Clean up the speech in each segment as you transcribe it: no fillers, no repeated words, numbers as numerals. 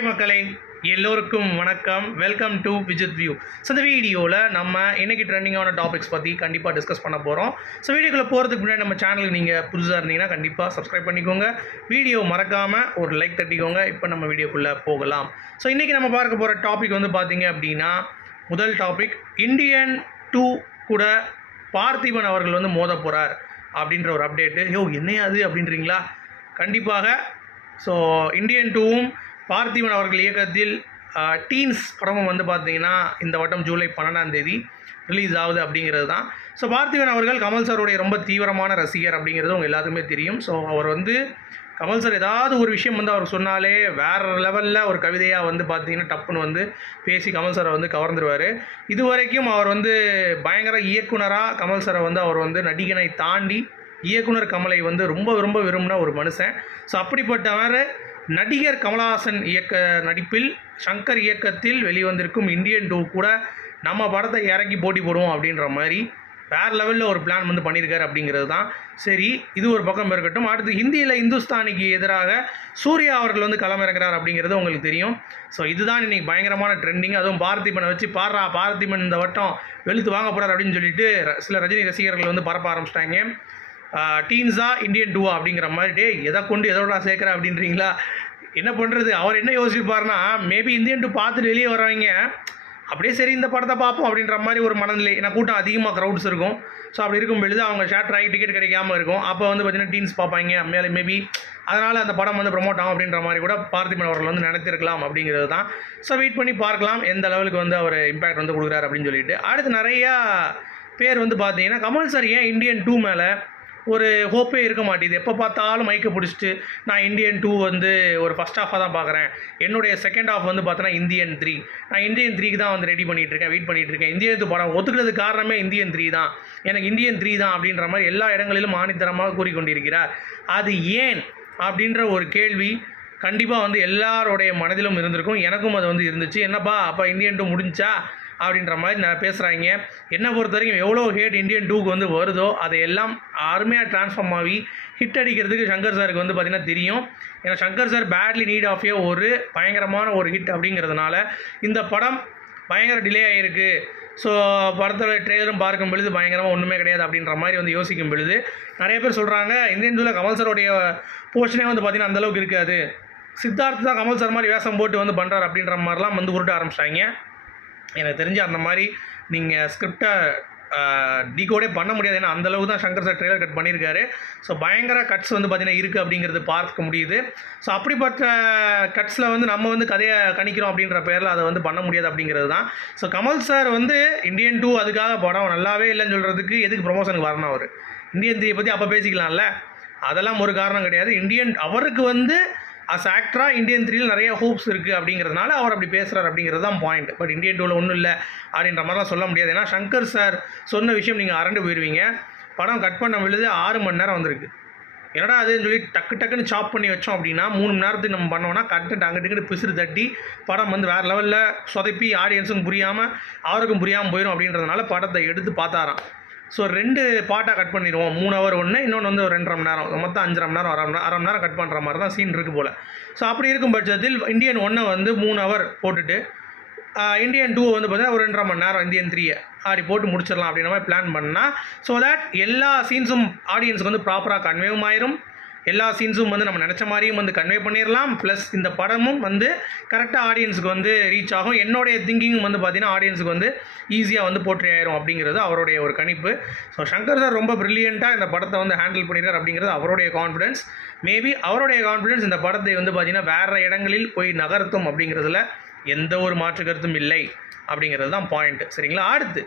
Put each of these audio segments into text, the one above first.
Hi மக்களே, எல்லோருக்கும் வணக்கம். Welcome to Vijith view. So இந்த வீடியோவில் நம்ம இன்றைக்கி ட்ரெண்டிங்கான டாபிக்ஸ் பற்றி கண்டிப்பாக டிஸ்கஸ் பண்ண போகிறோம். ஸோ வீடியோக்குள்ளே போகிறதுக்கு முன்னாடி நம்ம சேனலுக்கு நீங்கள் புதுசாக இருந்தீங்கன்னா கண்டிப்பாக சப்ஸ்கிரைப் பண்ணிக்கோங்க. வீடியோ மறக்காமல் ஒரு லைக் தட்டிக்கோங்க. இப்போ நம்ம வீடியோக்குள்ளே போகலாம். ஸோ இன்றைக்கி நம்ம பார்க்க போகிற டாபிக் வந்து பார்த்திங்க அப்படின்னா, முதல் டாபிக், இந்தியன் 2 கூட பார்த்திபன் அவர்கள் வந்து மோத போகிறார் அப்படின்ற ஒரு அப்டேட்டு. என்னையா அது அப்படின்றீங்களா? கண்டிப்பாக. ஸோ இந்தியன் 2வும் பார்த்திபன் அவர்கள் இயக்கத்தில் டீன்ஸ் படமும் வந்து பார்த்திங்கன்னா இந்த வட்டம் ஜூலை 12 ரிலீஸ் ஆகுது அப்படிங்கிறது தான். ஸோ பார்த்திபன் அவர்கள் கமல் சாருடைய ரொம்ப தீவிரமான ரசிகர் அப்படிங்கிறது உங்கள் எல்லாத்துக்குமே தெரியும். ஸோ அவர் வந்து கமல் சார் ஏதாவது ஒரு விஷயம் வந்து அவர் சொன்னாலே வேறு லெவலில் ஒரு கவிதையாக வந்து பார்த்திங்கன்னா டப்புன்னு வந்து பேசி கமல் சாரை வந்து கவர்ந்துருவார். இது வரைக்கும் அவர் வந்து பயங்கர இயக்குனராக கமல் சாரை வந்து அவர் வந்து நடிகனை தாண்டி இயக்குனர் கமலை வந்து ரொம்ப ரொம்ப விரும்பின ஒரு மனுஷன். ஸோ அப்படிப்பட்டவர் நடிகர் கமலஹாசன் நடிப்பில் சங்கர் இயக்கத்தில் வெளிவந்திருக்கும் இந்தியன் 2 கூட நம்ம படத்தை இறக்கி போட்டி போடுவோம் அப்படின்ற மாதிரி வேறு லெவலில் ஒரு பிளான் வந்து பண்ணியிருக்காரு அப்படிங்கிறது தான். சரி, இது ஒரு பக்கம் இருக்கட்டும். அடுத்து ஹிந்தியில் இந்துஸ்தானிக்கு எதிராக சூர்யா அவர்கள் வந்து களமிறங்குறார் அப்படிங்கிறது உங்களுக்கு தெரியும். ஸோ இதுதான் இன்றைக்கி பயங்கரமான ட்ரெண்டிங். அதுவும் பார்த்திபனை வச்சு பார்த்திபன் இந்த வட்டம் வெளுத்து வாங்க போகிறார் அப்படின்னு சொல்லிட்டு சில ரஜினி ரசிகர்கள் வந்து பரப்ப ஆரம்பிச்சிட்டாங்க. டீன்ஸா இந்தியன் 2 அப்படிங்கிற மாதிரி. எதை கொண்டு எதோட சேர்க்குறேன் அப்படின்றீங்களா? என்ன பண்ணுறது, அவர் என்ன யோசிப்பார்னா, மேபி இந்தியன் 2 பார்த்துட்டு வெளியே வரவங்க அப்படியே சரி இந்த படத்தை பார்ப்போம் அப்படின்ற மாதிரி ஒரு மனநிலை. ஏன்னா கூட்டம் அதிகமாக க்ரௌட்ஸ் இருக்கும். ஸோ அப்படி இருக்கும் பொழுது அவங்க ஷேட்டர் ஆகி டிக்கெட் கிடைக்காமல் இருக்கும். அப்போ வந்து பார்த்திங்கன்னா டீன்ஸ் பார்ப்பாங்க மேபி அதனால் அந்த படம் வந்து ப்ரொமோட் ஆகும் அப்படின்ற மாதிரி கூட பார்த்திபன் அவர்கள் வந்து நினைத்திருக்கலாம் அப்படிங்கிறது தான். ஸோ வெயிட் பண்ணி பார்க்கலாம் எந்த லெவலுக்கு வந்து அவர் இம்பேக்ட் வந்து கொடுக்குறாரு அப்படின்னு சொல்லிட்டு. அடுத்து நிறையா பேர் வந்து பார்த்தீங்கன்னா கமல் சார் ஏன் இந்தியன் 2 மேலே ஒரு ஹோப்பே இருக்க மாட்டேது, எப்போ பார்த்தாலும் மைக்கை பிடிச்சிட்டு நான் இந்தியன் 2 வந்து ஒரு ஃபஸ்ட் ஹாஃபாக தான் பார்க்குறேன், என்னுடைய செகண்ட் ஹாஃப் வந்து பார்த்தோன்னா இந்தியன் 3, நான் இந்தியன் 3க்கு தான் வந்து ரெடி பண்ணிகிட்ருக்கேன், வெயிட் பண்ணிகிட்ருக்கேன், இந்தியன் 2 படம் ஒத்துக்கிறதுக்கு காரணமே இந்தியன் 3 தான், எனக்கு இந்தியன் 3 தான் அப்படின்ற மாதிரி எல்லா இடங்களிலும் ஆணித்தரமாக கூறிக்கொண்டிருக்கிறார். அது ஏன் அப்படின்ற ஒரு கேள்வி கண்டிப்பாக வந்து எல்லாருடைய மனதிலும் இருந்திருக்கும். எனக்கும் அது வந்து இருந்துச்சு. என்னப்பா அப்போ இந்தியன் 2 முடிஞ்சா அப்படின்ற மாதிரி நான் பேசுகிறாங்க. என்னை பொறுத்த வரைக்கும் எவ்வளோ ஹேட் இந்தியன் 2க்கு வந்து வருதோ அதையெல்லாம் அருமையாக ட்ரான்ஸ்ஃபார்ம் ஆகி ஹிட் அடிக்கிறதுக்கு சங்கர் சாருக்கு வந்து பார்த்திங்கன்னா தெரியும். ஏன்னா Shankar sir badly need of ஒரு பயங்கரமான ஒரு ஹிட் அப்படிங்கிறதுனால இந்த படம் பயங்கர டிலே ஆகிருக்கு. ஸோ படத்தோட ட்ரெய்லரும் பார்க்கும் பொழுது பயங்கரமாக ஒன்றுமே கிடையாது அப்படின்ற மாதிரி வந்து யோசிக்கும் பொழுது நிறைய பேர் சொல்கிறாங்க இந்தியன் 2ல கமல் சாரோடைய போர்ஷனே வந்து பார்த்திங்கன்னா அந்தளவுக்கு இருக்காது, சித்தார்த் தான் கமல் சார் மாதிரி வேஷம் போட்டு வந்து பண்ணுறாரு அப்படின்ற மாதிரிலாம் வந்து உருட்ட ஆரம்பிச்சிட்டாங்க. எனக்கு தெரிஞ்சு அந்த மாதிரி நீங்கள் ஸ்கிரிப்டை டீகோடே பண்ண முடியாது. ஏன்னா அந்தளவுக்கு தான் சங்கர் சார் ட்ரெய்லர் கட் பண்ணியிருக்காரு. ஸோ பயங்கர கட்ஸ் வந்து பார்த்திங்கன்னா இருக்குது அப்படிங்கிறது பார்க்க முடியுது. ஸோ அப்படிப்பட்ட கட்ஸில் வந்து நம்ம வந்து கதையை கணிக்கிறோம் அப்படின்ற பேரில் அதை வந்து பண்ண முடியாது அப்படிங்கிறது தான். ஸோ கமல் சார் வந்து இந்தியன் 2 அதுக்காக படம் நல்லாவே இல்லைன்னு சொல்கிறதுக்கு எதுக்கு ப்ரொமோஷனுக்கு வரணும்? அவர் இந்தியன் 3 பற்றி அப்போ பேசிக்கலாம்ல. அதெல்லாம் ஒரு காரணம் கிடையாது. அவருக்கு வந்து அஸ் ஆக்டராக இந்தியன் 3ல நிறைய ஹோப்ஸ் இருக்குது அப்படிங்கிறதுனால அவர் அப்படி பேசுகிறார் அப்படிங்கிறது தான் பாயிண்ட். பட் இந்தியன் 2ல ஒன்றும் இல்லை அப்படின்ற மாதிரிலாம் சொல்ல முடியாது. ஏன்னா சங்கர் சார் சொன்ன விஷயம் நீங்கள் அரண்டு போயிடுவீங்க. படம் கட் பண்ண பொழுது 6 மணி நேரம் வந்திருக்கு. என்னடா அதுன்னு சொல்லி டக்குன்னு சாப் பண்ணி வச்சோம் அப்படின்னா 3 மணி நேரத்துக்கு நம்ம பண்ணோம்னா கரெக்டாக அங்கிட்டு பிசுறு தட்டி படம் வந்து வேறு லெவலில் சொதப்பி ஆடியன்ஸும் புரியாமல் அவருக்கும் புரியாமல் போயிடும் அப்படின்றதுனால படத்தை எடுத்து பார்த்தாராம். ஸோ 2 பார்ட்டாக கட் பண்ணிடுவோம், 3 ஹவர் ஒன்று, இன்னொன்று வந்து ஒரு 2.5 மணி நேரம், மொத்தம் 5.5 மணி நேரம், அரை மணி நேரம் கட் பண்ணுற மாதிரி தான் சீன் இருக்குது போல். ஸோ அப்படி இருக்கும் பட்சத்தில் இந்தியன் 1 வந்து 3 ஹவர் போட்டுட்டு இந்தியன் 2 வந்து பார்த்தீங்கன்னா ஒரு 2.5 மணி நேரம் இந்தியன் 3 அப்படி போட்டு முடிச்சிடலாம் அப்படின்ற மாதிரி பிளான் பண்ணால் ஸோ தட் எல்லா சீன்ஸும் ஆடியன்ஸுக்கு வந்து ப்ராப்பராக கன்வேவும் ஆயிரும், எல்லா சீன்ஸும் வந்து நம்ம நினச்ச மாதிரியும் வந்து கன்வே பண்ணிடலாம். ப்ளஸ் இந்த படமும் வந்து கரெக்டாக ஆடியன்ஸுக்கு வந்து ரீச் ஆகும். என்னுடைய திங்கிங்கும் வந்து பார்த்திங்கன்னா ஆடியன்ஸுக்கு வந்து ஈஸியாக வந்து போற்றி ஆயிரும் அப்படிங்கிறது அவருடைய ஒரு கணிப்பு. ஸோ சங்கர் சார் ரொம்ப ப்ரில்லியண்ட்டாக இந்த படத்தை வந்து ஹேண்டில் பண்ணியிருக்கார் அப்படிங்கிறது அவருடைய கான்ஃபிடன்ஸ். மேபி அவருடைய கான்ஃபிடன்ஸ் இந்த படத்தை வந்து பார்த்திங்கன்னா வேறு இடங்களில் போய் நகர்த்தும் அப்படிங்கிறதுல எந்த ஒரு மாற்று கருத்தும் இல்லை அப்படிங்கிறது தான் பாயிண்ட். சரிங்களா? அடுத்து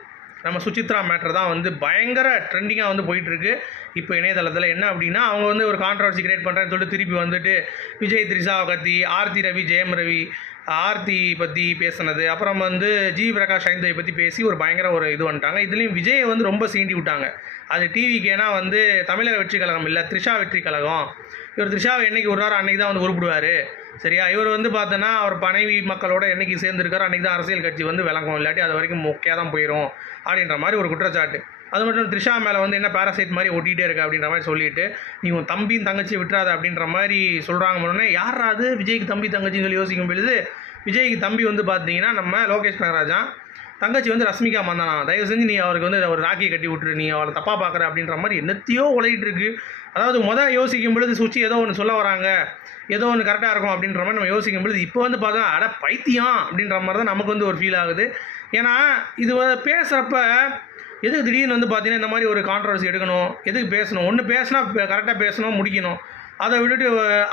நம்ம சுசித்ரா மேட்டர் தான் வந்து பயங்கர ட்ரெண்டிங்காக வந்து போயிட்டுருக்கு இப்போ இணையதளத்தில். என்ன அப்படின்னா, அவங்க வந்து ஒரு கான்ட்ரவர்சி கிரியேட் பண்ணுறேன்னு சொல்லிட்டு திருப்பி வந்துட்டு விஜய் த்ரிஷாவை பற்றி, ஆர்த்தி ரவி ஜெயம் ரவி ஆர்த்தி பற்றி பேசினது, அப்புறம் வந்து ஜி பிரகாஷ் ஐந்தை பற்றி பேசி ஒரு பயங்கர ஒரு இது வந்துட்டாங்க. இதுலேயும் விஜயை வந்து ரொம்ப சீண்டி விட்டாங்க. அது டிவிக்கேனா வந்து தமிழக வெற்றி கழகம் இல்லை, த்ரிஷா வெற்றி கழகம். இவர் த்ரிஷாவை என்றைக்கு விடுறாரோ அன்றைக்கி தான் வந்து உருப்பிடுவார். சரியா? இவர் வந்து பார்த்தோன்னா அவர் மனைவி மக்களோட என்றைக்கு சேர்ந்துருக்காரோ அன்றைக்கி தான் அரசியல் கட்சி வந்து விளங்கும், இல்லாட்டி அது வரைக்கும் மொக்கையாக தான் போயிடும் அப்படின்ற மாதிரி ஒரு குற்றச்சாட்டு. அது மட்டும் த்ரிஷா மேலே வந்து என்ன பேராசைட் மாதிரி ஒட்டிகிட்டே இருக்கு அப்படின்ற மாதிரி சொல்லிட்டு நீ உன் தம்பியும் தங்கச்சி விட்டுறாத அப்படின்ற மாதிரி சொல்கிறாங்க. உடனே யாரா அது விஜய்க்கு தம்பி தங்கச்சின்னு சொல்லி யோசிக்கும் பொழுது விஜய்க்கு தம்பி வந்து பார்த்தீங்கன்னா நம்ம லோகேஷ் கனகராஜா, தங்கச்சி வந்து ரஷ்மிகா மந்தானா. தயவு செஞ்சு நீ அவருக்கு வந்து ஒரு ராக்கியை கட்டி விட்டுரு, நீ அவளை தப்பாக பார்க்குற அப்படின்ற மாதிரி என்னத்தையோ உலகிட்டு இருக்கு. அதாவது யோசிக்கும் பொழுது சுச்சி ஏதோ ஒன்று சொல்ல வராங்க, ஏதோ ஒன்று கரெக்டாக இருக்கும் அப்படின்ற மாதிரி நம்ம யோசிக்கும் பொழுது இப்போ வந்து பார்த்தா அட பைத்தியம் அப்படின்ற மாதிரி தான் நமக்கு வந்து ஒரு ஃபீல் ஆகுது. ஏன்னா இது பேசுகிறப்ப எதுக்கு திடீர்னு வந்து பார்த்தீங்கன்னா இந்த மாதிரி ஒரு கான்ட்ரவர்சி எடுக்கணும், எதுக்கு பேசணும்? ஒன்று பேசினா கரெக்டாக பேசணும், முடிக்கணும். அதை விட்டுட்டு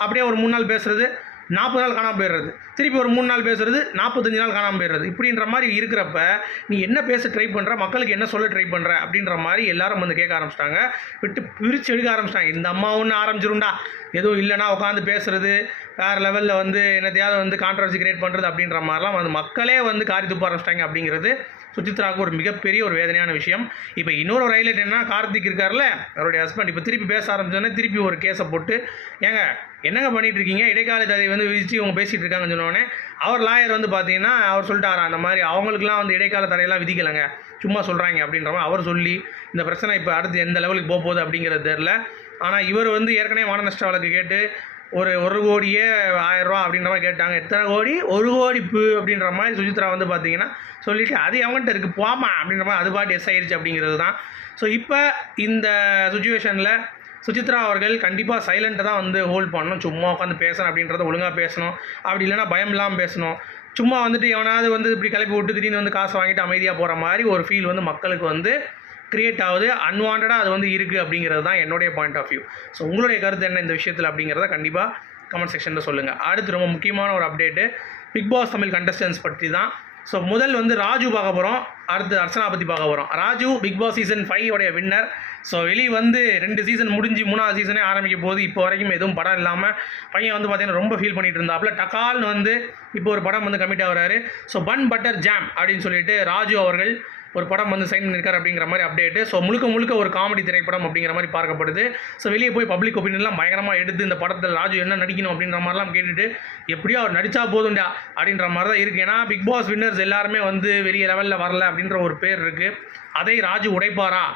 அப்படியே ஒரு 3 நாள் பேசுகிறது, 40 நாள் காணாமல் போயிடுறது, திருப்பி ஒரு 3 நாள் பேசுகிறது, 45 நாள் காணாமல் போயிடுறது. இப்படின்ற மாதிரி இருக்கிறப்ப நீ என்ன பேச ட்ரை பண்ணுற, மக்களுக்கு என்ன சொல்ல ட்ரை பண்ணுற அப்படின்ற மாதிரி எல்லாரும் வந்து கேட்க ஆரம்பிச்சிட்டாங்க. விட்டு பிரித்து எடுக்க ஆரம்பிச்சிட்டாங்க. இந்த அம்மா ஒன்று ஆரம்பிச்சிருண்டா, எதுவும் இல்லைனா உட்காந்து பேசுகிறது, வேறு லெவலில் வந்து என்னத்தையாவது வந்து கான்ட்ரவர்சி கிரியேட் பண்ணுறது அப்படின்ற மாதிரிலாம் வந்து மக்களே வந்து காரி துப்ப ஆரம்பிச்சிட்டாங்க. அப்படிங்கிறது சுசித்ராவுக்கு ஒரு மிகப்பெரிய ஒரு வேதனையான விஷயம். இப்போ இன்னொரு ஹைலைட் என்னன்னா, கார்த்திக் இருக்கார்ல அவருடைய ஹஸ்பண்ட், இப்போ திருப்பி பேச ஆரம்பிச்சோன்னே திருப்பி ஒரு கேஸை போட்டு ஏங்க என்னங்க பண்ணிகிட்டு இருக்கீங்க, இடைக்கால தடை வந்து விதிச்சு இவங்க பேசிகிட்டு இருக்காங்கன்னு சொன்னோடனே அவர் லாயர் வந்து பார்த்தீங்கன்னா அவர் சொல்லிட்டாரா அந்த மாதிரி அவங்களுக்குலாம் வந்து இடைக்கால தடையெல்லாம் விதிக்கலைங்க, சும்மா சொல்கிறாங்க அப்படின்ற மாதிரி அவர் சொல்லி இந்த பிரச்சனை இப்போ அடுத்து எந்த லெவலுக்கு போக போகுது அப்படிங்கிறது தெரில. ஆனால் இவர் வந்து ஏற்கனவே மான நஷ்ட வழக்கு கேட்டு ஒரு 1 கோடியே 1000 ரூபா அப்படின்ற மாதிரி கேட்டாங்க. எத்தனை கோடி? 1 கோடி அப்படின்ற மாதிரி சுசித்ரா வந்து பார்த்தீங்கன்னா சொல்லிவிட்டு அது அவங்கள்ட்ட இருக்குது போமா அப்படின்ற மாதிரி அது பாட்டு எஸ் ஆயிடுச்சு அப்படிங்கிறது தான். ஸோ இப்போ இந்த சுச்சுவேஷனில் சுசித்ரா அவர்கள் கண்டிப்பாக சைலண்ட்டை தான் வந்து ஹோல்ட் பண்ணணும். சும்மா உட்காந்து பேசணும் அப்படின்றத ஒழுங்காக பேசணும், அப்படி இல்லைனா பயம் இல்லாமல் பேசணும். சும்மா வந்துட்டு எவனாவது வந்து இப்படி கிளப்பி விட்டு திடீர்னு வந்து காசு வாங்கிட்டு அமைதியாக போகிற மாதிரி ஒரு ஃபீல் வந்து மக்களுக்கு வந்து கிரியேட் ஆகுது. அன்வான்டாக அது வந்து இருக்குது அப்படிங்கிறது தான் என்னுடைய பாயிண்ட் ஆஃப் வியூ. ஸோ உங்களுடைய கருத்து என்ன இந்த விஷயத்தில் அப்படிங்கிறத கண்டிப்பாக கமெண்ட் செக்ஷனில் சொல்லுங்கள். அடுத்து ரொம்ப முக்கியமான ஒரு update Bigg Boss Tamil contestants பற்றி தான். ஸோ முதல் வந்து ராஜு பார்க்க போகிறோம், அடுத்து அர்ச்சனா பற்றி பார்க்க போகிறோம். ராஜு பிக் பாஸ் சீசன் 5 உடைய வின்னர். ஸோ வெளியே வந்து 2 சீசன் முடிஞ்சு 3ஆவது சீசனே ஆரம்பிக்க போது இப்போ வரைக்கும் எதுவும் படம் இல்லாமல் பையன் வந்து பார்த்தீங்கன்னா ரொம்ப ஃபீல் பண்ணிட்டு இருந்தாப்புல டக்கால்னு வந்து இப்போ ஒரு படம் வந்து கமிட் ஆகிறாரு. ஸோ பன் பட்டர் ஜாம் அப்படின்னு சொல்லிட்டு ராஜு அவர்கள் ஒரு படம் வந்து சைன் பண்ணியிருக்காரு அப்படிங்கிற மாதிரி அப்டேட்டு. ஸோ முழுக்க ஒரு காமெடி திரைப்படம் அப்படிங்கிற மாதிரி பார்க்கப்படுது. ஸோ வெளியே போய் பப்ளிக் ஒப்பீனியன்லாம் பயங்கரமாக எடுத்து இந்த படத்தில் ராஜு என்ன நடிக்கணும் அப்படின்ற மாதிரிலாம் கேட்டுட்டு எப்படியோ அவர் நடித்தா போதும்டா அப்படின்ற மாதிரி தான் இருக்குது. ஏன்னா பிக் பாஸ் வின்னர்ஸ் எல்லாருமே வந்து வெளியே லெவலில் வரல அப்படின்ற ஒரு பேர் இருக்குது. அதை ராஜு உடைப்பாரா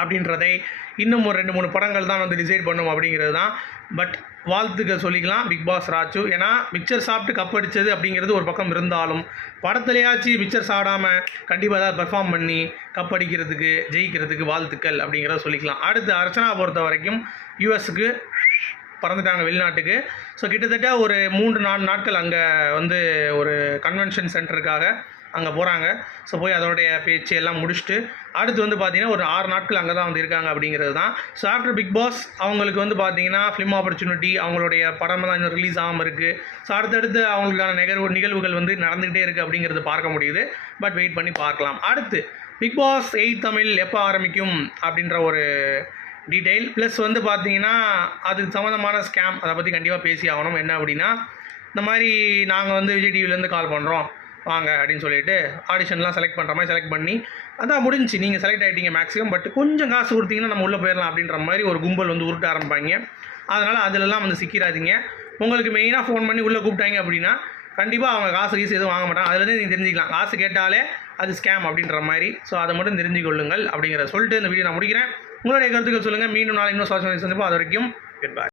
அப்படின்றதை இன்னும் ஒரு 2-3 படங்கள் தான் வந்து டிசைட் பண்ணும் அப்படிங்கிறது தான். பட் வாழ்த்துக்கள் சொல்லிக்கலாம் பிக் பாஸ் ராஜு. ஏன்னா மிக்சர் சாப்பிட்டு கப் அடித்தது அப்படிங்கிறது ஒரு பக்கம் இருந்தாலும் படத்துலையாச்சும் மிக்சர் சாப்பிடாமல் கண்டிப்பாக ஏதாவது பெர்ஃபார்ம் பண்ணி கப் அடிக்கிறதுக்கு ஜெயிக்கிறதுக்கு வாழ்த்துக்கள் அப்படிங்கிறத சொல்லிக்கலாம். அடுத்து அர்ச்சனா பொறுத்த வரைக்கும் யூஎஸ்க்கு பறந்துட்டாங்க, வெளிநாட்டுக்கு. ஸோ கிட்டத்தட்ட ஒரு 3-4 நாட்கள் அங்கே வந்து ஒரு கன்வென்ஷன் சென்டருக்காக அங்கே போகிறாங்க. ஸோ போய் அதோடைய பேச்சு எல்லாம் முடிச்சுட்டு அடுத்து வந்து பார்த்திங்கன்னா ஒரு 6 நாட்கள் அங்கே தான் வந்து இருக்காங்க அப்படிங்கிறது தான். ஸோ ஆஃப்டர் பிக் பாஸ் அவங்களுக்கு வந்து பார்த்திங்கன்னா ஃபிலிம் ஆப்பர்ச்சுனிட்டி அவங்களுடைய படம் தான் இன்னும் ரிலீஸ் ஆகாமல் இருக்குது. ஸோ அடுத்தடுத்து அவங்களுக்கான நிகழ்வுகள் வந்து நடந்துக்கிட்டே இருக்குது அப்படிங்கிறது பார்க்க முடியுது. பட் வெயிட் பண்ணி பார்க்கலாம். அடுத்து பிக் பாஸ் 8 தமிழ் எப்போ ஆரம்பிக்கும் அப்படின்ற ஒரு டீட்டெயில் ப்ளஸ் வந்து பார்த்திங்கன்னா அதுக்கு சம்மந்தமான ஸ்கேம் அதை பற்றி கண்டிப்பாக பேசி ஆகணும். என்ன அப்படின்னா இந்த மாதிரி நாங்கள் வந்து விஜய் டிவிலேருந்து கால் பண்ணுறோம் வாங்க அப்படின்னு சொல்லிட்டு ஆடிஷன்லாம் செலக்ட் பண்ணுற மாதிரி செலக்ட் பண்ணி அதான் முடிஞ்சு நீங்கள் செலக்ட் ஆகிட்டீங்க மேக்ஸிமம், பட் கொஞ்சம் காசு கொடுத்தீங்கன்னா நம்ம உள்ளே போயிடலாம் அப்படின்ற மாதிரி ஒரு கும்பல் வந்து உருட்ட ஆரம்பிப்பாங்க. அதனால் அதிலெல்லாம் வந்து சிக்கிறாதீங்க. உங்களுக்கு மெயினாக ஃபோன் பண்ணி உள்ளே கூப்பிட்டாங்க அப்படின்னா கண்டிப்பாக அவங்க காசு எதுவும் வாங்க மாட்டாங்க. அதுலேருந்து நீங்கள் தெரிஞ்சிக்கலாம் காசு கேட்டாலே அது ஸ்கேம் அப்படின்ற மாதிரி. ஸோ அதை மட்டும் தெரிஞ்சு கொள்ளுங்கள் அப்படிங்கிற சொல்லிட்டு இந்த வீடியோ நான் முடிக்கிறேன். உங்களுடைய கருத்துக்கள் சொல்லுங்கள். மீண்டும் நாளை இன்னும் சந்திப்போம். அது வரைக்கும் குட் பை.